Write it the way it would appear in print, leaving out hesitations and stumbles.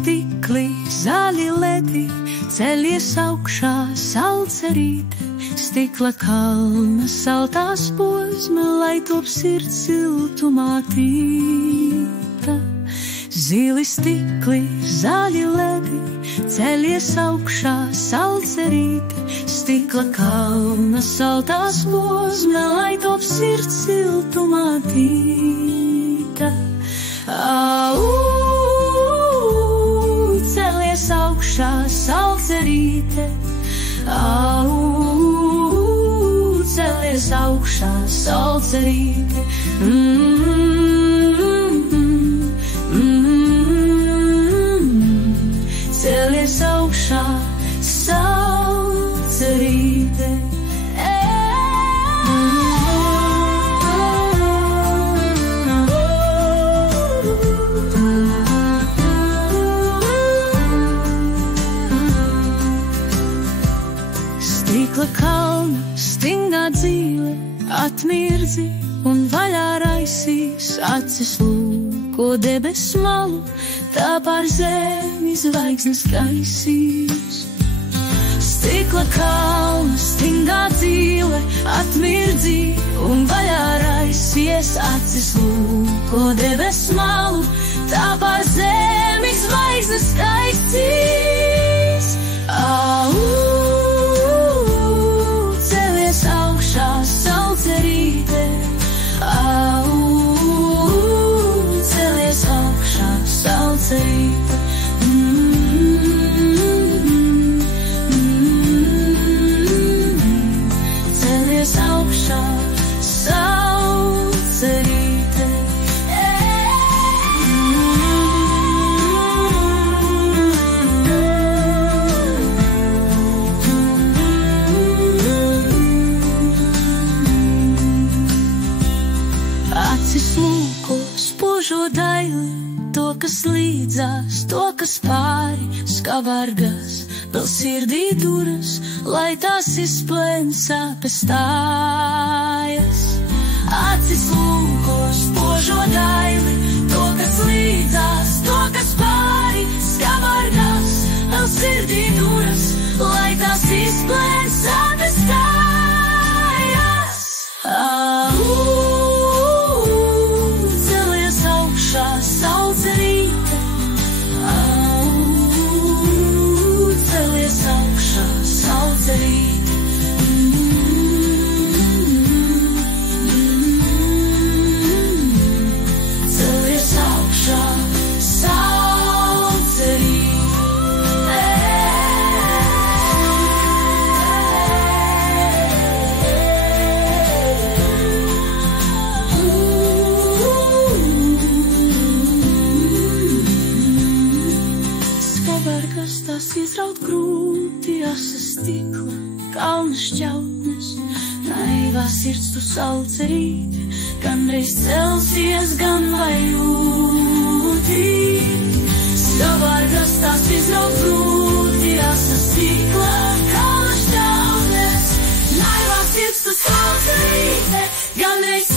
stiklī, zaļi ledi, ceļies augšā salcerīte, stikla kalna saltās posma, lai top sirds siltumā tīta. Zili stikli, zaļi ledi, ceļies augšā salcerīte, stikla kalna saltās posma, lai top sirds siltumā tīta. Celies augšā salcerīte, celies augšā salcerīte. Celies augšā salcerīte. Stikla kalna, stingā dzīve, atmirdzi un vaļā raisīs, acis lūko debes malu, tā pār zemi zvaigznes taisīs. Stikla kalna, stingā dzīve, atmirdzi un vaļā raisies, acis lūko debes malu, tā pār zemi zvaigznes taisīs. Celies augšā salcerīte, celies augšā salcerīte. Celies augšā salcerīte. Acis lūko spožo daili, to, kas līdzās, to, kas pāri, skavargas, vēl sirdī duras, lai tās izplēn sāpes tājas. Acis lūko spožo daili, to, kas līdzās, to, kas pāri, skavargas, vēl sirdī duras, lai tās izplēn sāpes tājas. Salcerīte, celies augšā salcerīte. Celies augšā salcerīte. Tās izraut grūti, asa stikla, kalna šķautnes, naivā sirds tu salcerīte, gandreiz celsies, gan vai jūti. Savargas tās izraut grūti, asa stikla, kalna šķautnes, naivā sirds tu salcerīte, gandreiz